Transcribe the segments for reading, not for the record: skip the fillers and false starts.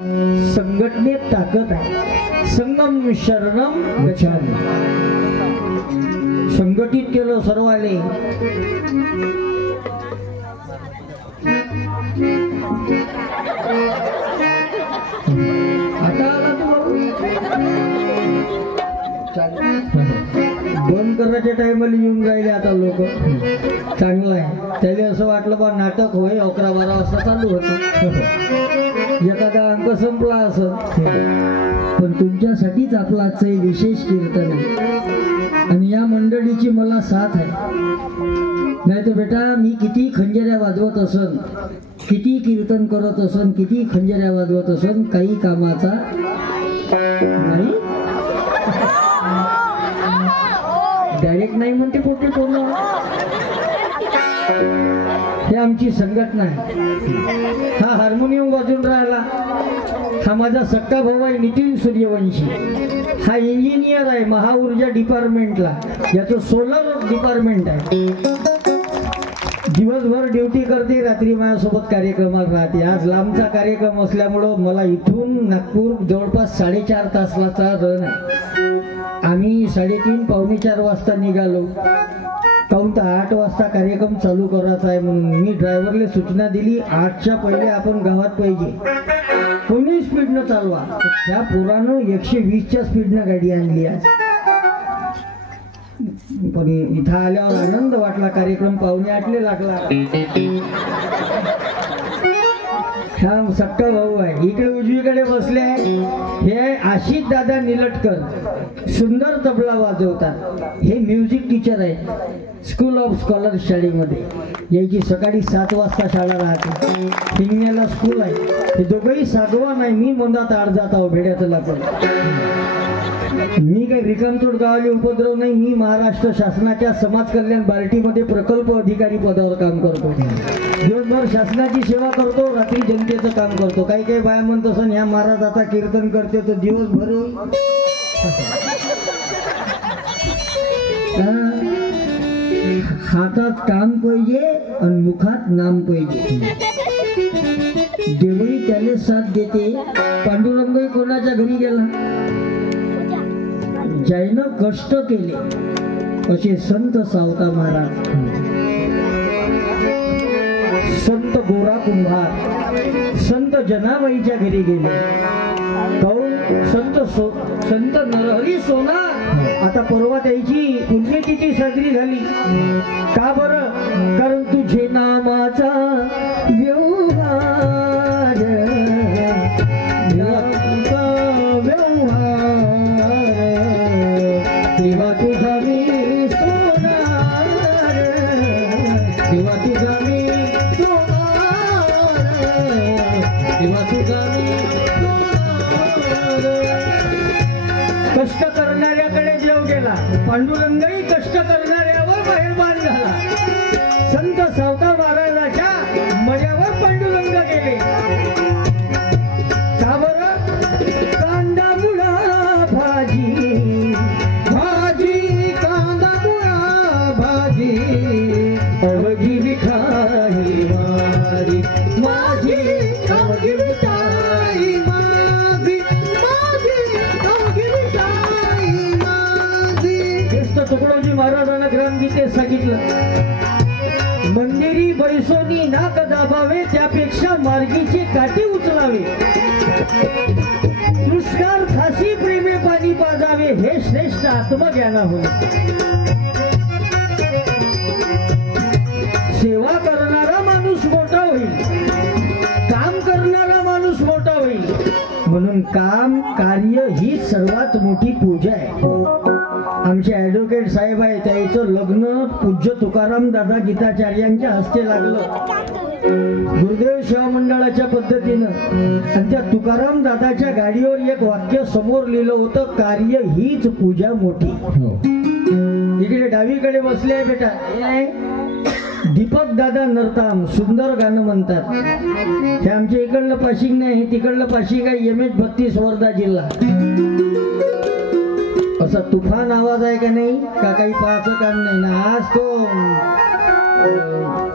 संघटनेत ताकद आहे. संगम शरणम गच्छामि. संघटित केलं सर्वाले. आता आला तू बंद करायच्या टायमाला येऊन राहिले आता लोक. चांगलं आहे. त्याला असं वाटलं बा नाटक होय 11-12 वाजता चालू होतं. एखादा अंक संपला असं. पण तुमच्यासाठीच आपला आजचं विशेष कीर्तन आहे आणि या मंडळीची मला साथ आहे. नाही तर बेटा मी किती खंजऱ्या वाजवत असन, किती कीर्तन करत असन, किती खंजऱ्या वाजवत असन, काही कामाचा नाही. डायरेक्ट नाही म्हणते पोटे पूर्ण. हे आमची संघटना आहे. हा हार्मोनियम वाजून राहिला. हा माझा सक्का भाऊ आहे नितीन सूर्यवंशी. हा इंजिनियर आहे महाऊर्जा डिपार्टमेंटला. याचं सोलर डिपार्टमेंट आहे. दिवसभर ड्युटी करते, रात्री माझ्यासोबत कार्यक्रमाला राहते. आज लांबचा कार्यक्रम असल्यामुळं मला इथून नागपूर जवळपास 4.5 तासाचा रन आहे. आम्ही 3:30-4 वाजता निघालो. काहून तर 8 वाजता कार्यक्रम चालू करायचा आहे म्हणून मी ड्रायव्हरला सूचना दिली 8च्या पहिले आपण गावात पाहिजे. कोणी स्पीडनं चालवा. त्या पोरानं 120च्या स्पीडनं गाडी आणली आज. पण इथं आल्यावर आनंद वाटला. कार्यक्रम 7:45 लागला. हा सक्का भाऊ आहे. इकडे उजवीकडे बसले आहे. हे आहे आशिष दादा निलटकर. सुंदर तबला वाजवतात. हे म्युझिक टीचर आहेत स्कूल ऑफ स्कॉलर्स शाळेमध्ये. याची सकाळी 7 वाजता शाळा राहते. हिंगण्याला स्कूल आहे. हे दोघंही सागवा नाही. मी मंदात आड जात आहो भेड्याचं लाकड. मी काही रिकामचोट गावाले उपद्रव नाही. मी महाराष्ट्र शासनाच्या समाज कल्याण बार्टीमध्ये प्रकल्प अधिकारी पदावर काम करतो. दिवसभर शासनाची सेवा करतो, रात्री जनतेचं काम करतो. काही काही बाया म्हणत असं ह्या महाराज आता कीर्तन करते तर दिवसभर हातात काम पाहिजे आणि मुखात नाम पाहिजे. देवही त्याने साथ देते. पांडुरंगही कोणाच्या घरी गेला. ज्यानं कष्ट केले असे संत सावता महाराज, संत गोरा कुंभार, संत जनाबाईच्या घरी गेले. संत नरहरी सोना. आता परवा त्याची पुण्यतिथी साजरी झाली. का बरं? कारण तुझे नामाचा व्यवहार तेव्हा तुझा मी सोनार, तेव्हा तुझा मी सोनार, तेव्हा तुझा मी सोनार. कष्ट करणाऱ्याकडे देव गेला. पांडुरंगही कष्ट करणाऱ्यावर मेहरबान झाला. संत सावता महाराजाच्या मर्यावर पांडुरंग गेले. का बरं? कांदा मुळा भाजी, भाजी कांदा मुळा भाजी, अवघी विठाई माझी, माझी अवघी विठाई माझी, माझी अवघी विठाई माझी. हेच तर तुकडोजी महाराजांना ग्रामगीतेत सांगितलं. मंदिरी बैसोनी नाक दाबावे त्यापेक्षा मार्गीचे काठी उचलावे. दुष्काळ खासी प्रेमे पाणी पाजावे हे श्रेष्ठ आत्मज्ञाना होय. सेवा करणारा माणूस मोठा होईल, काम करणारा माणूस मोठा होईल. म्हणून काम कार्य ही सर्वात मोठी पूजा आहे. आमचे ॲडव्होकेट साहेब आहे, त्याचं लग्न पूज्य तुकाराम दादा गीताचार्यांच्या हस्ते लागलं गुरुदेव सेवा मंडळाच्या पद्धतीनं. आणि त्या तुकाराम दादाच्या गाडीवर एक वाक्य समोर लिहिलं होतं, कार्य हीच पूजा मोठी. इकडे डावीकडे बसले आहे बेटा, दीपक दादा नरताम, सुंदर गाणं म्हणतात. हे आमच्या इकडलं पाशिंग नाही, तिकडलं पाशिंग आहे MH32 वर्धा जिल्हा. असा तुफान आवाज आहे का नाही का? काही पाहायचं काम नाही ना. आज तो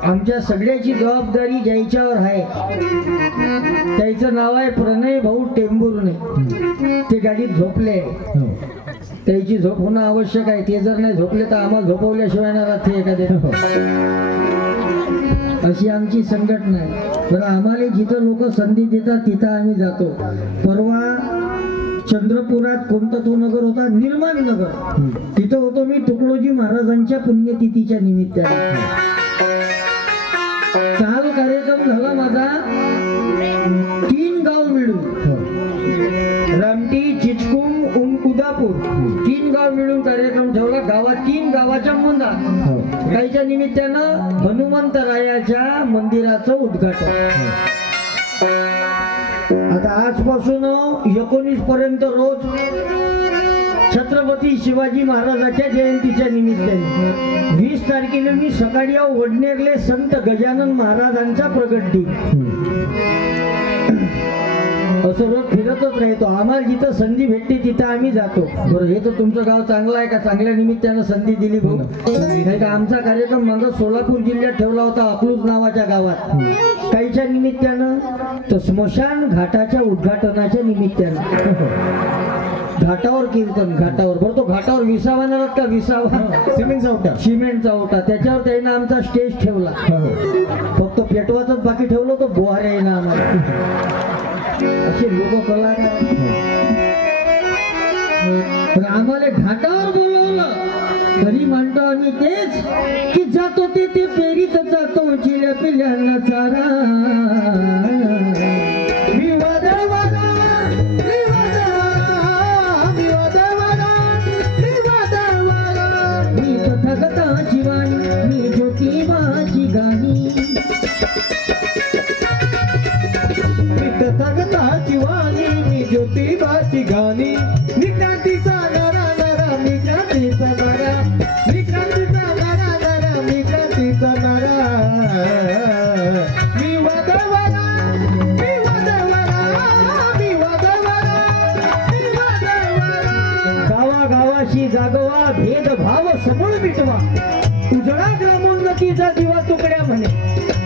आमच्या सगळ्याची जबाबदारी ज्याच्यावर आहे त्याचं नाव आहे प्रणय भाऊ टेंभुर्णे. ते गाडीत झोपले, त्याची झोप होणं आवश्यक आहे. ते जर नाही झोपले तर आम्हाला झोपवल्याशिवाय नाही राहते एखाद्या. अशी आमची संघटना आहे. बरं, आम्हाला जिथं लोक संधी देतात तिथं आम्ही जातो. परवा चंद्रपुरात कोणता तो नगर होता, निर्माण नगर, तिथं होतो मी तुकडोजी महाराजांच्या पुण्यतिथीच्या निमित्ताने. काल कार्यक्रम झाला माझा 3 गाव मिळून, रामटी, चिचकुम, उदापूर 3 गाव मिळून कार्यक्रम ठेवला. गावात 3 गावाच्या मोंदा काहीच्या निमित्तानं हनुमंतरायाच्या मंदिराचं उद्घाटन. आता आजपासून 19 पर्यंत रोज छत्रपती शिवाजी महाराजांच्या जयंतीच्या निमित्ताने 20 तारखेला मी सकाळी वडनेरले संत गजानन महाराजांचा प्रगट दिन असं रोज फिरतच राहतो. आम्हाला जिथं संधी भेटते तिथं आम्ही जातो. बरं, हे तर तुमचं गाव चांगलं आहे का, चांगल्या निमित्तानं संधी दिली भाऊ. नाही का आमचा कार्यक्रम मागं सोलापूर जिल्ह्यात ठेवला होता, अकलूज नावाच्या गावात. काहीच्या निमित्तानं तर स्मशान घाटाच्या उद्घाटनाच्या निमित्तानं घाटावर कीर्तन, घाटावर. बरं, तो घाटावर विसावा नव्हता का, विसावा सिमेंटचा ओटा, त्याच्यावर त्यानं आमचा स्टेज ठेवला. फक्त पेटवाचंच बाकी ठेवलं तो बोहारे आहे ना आम्हाला. असे लोक कलाकार. आम्हाला घाटावर बोलवलं तरी म्हणतो आम्ही तेच की जातो ते फेरीत जातो चिल्या पिल्यांना चारा. मी तथागताची वाणी, मी ज्योतिबाची गाणी, तथागताची वाणी, मी ज्योतिबाची गाणी. निक्रांतीचा नारा नारा, मी क्रांतीचा नारा, निक्रांतीचा नारा नारा, मी क्रांतीचा नारा. मी वादवारा, मी वादवारा, मी वादवारा, मी वादवारा. गावागावाशी जागवा, भेदभाव समूळ मिटवा, उजळा ग्रामोन्नतीचा दिवा तुकड्या म्हणे.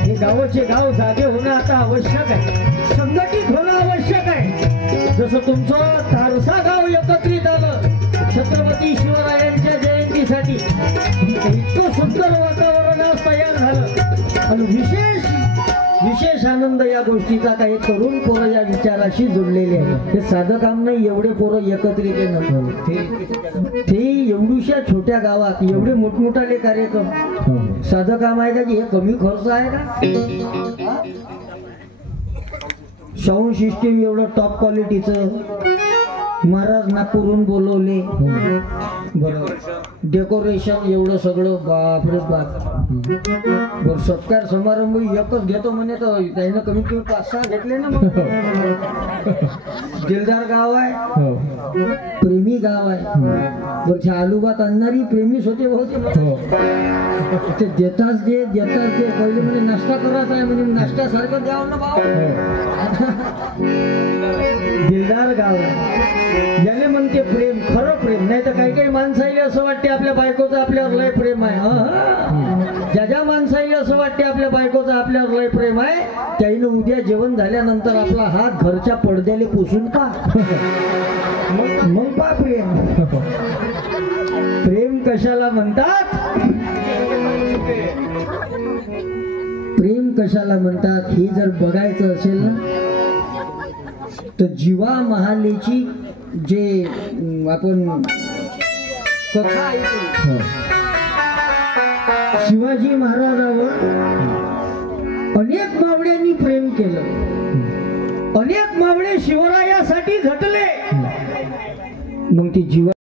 हे गावाचे गाव जागे होणं आता आवश्यक आहे, संघटित होणं आवश्यक आहे. जसं तुमचं तारसा गाव एकत्रित आलं छत्रपती शिवरायांच्या जयंतीसाठी, इतकं सुंदर वातावरण आज तयार झालं. आणि विशेष आनंद या गोष्टीचा काही तरुण पोरं या विचाराशी जोडलेले आहे. हे साधं काम नाही, एवढे पोरं एकत्रित येणं. ते एवढ्याशा छोट्या गावात एवढे मोठमोठाले कार्यक्रम साधं काम आहे का? हे कमी खर्च आहे का? साऊंड सिस्टीम एवढं टॉप क्वालिटीचं, महाराज नागपूरहून बोलवले, बरोबर डेकोरेशन एवढं सगळं, बापरे बाप. बरं, सत्कार समारंभ एकच घेतो म्हणे तर त्यानं कमीत कमी 5-6 घेतले ना. मग दिलदार गाव आहे, प्रेमी गाव आहे. बरं, आलूबात आणणारी प्रेमीच होते बहुते. ते देताच दे पहिले म्हणे नाश्ता करायचा आहे म्हणे, नाश्त्यासारखं द्यावं ना भाऊ. दिलदार गाव आहे, ज्याने म्हणते प्रेम, खरं प्रेम. नाही तर काही काही माणसाईले असं वाटते आपल्या बायकोचं आपल्यावर लय प्रेम आहे. ज्या माणसाईले असं वाटते आपल्या बायकोचं आपल्यावर लय प्रेम आहे, त्याईनं उद्या जेवण झाल्यानंतर आपला हात घरच्या पडद्याले पुसून पा, मग पा प्रेम. प्रेम कशाला म्हणतात, प्रेम कशाला म्हणतात हे जर बघायचं असेल ना तर जीवा महालेची जे आपण कथा ऐकली, शिवाजी महाराजावर अनेक मावळ्यांनी प्रेम केलं, अनेक मावळे शिवरायासाठी झटले. मग ती जीवा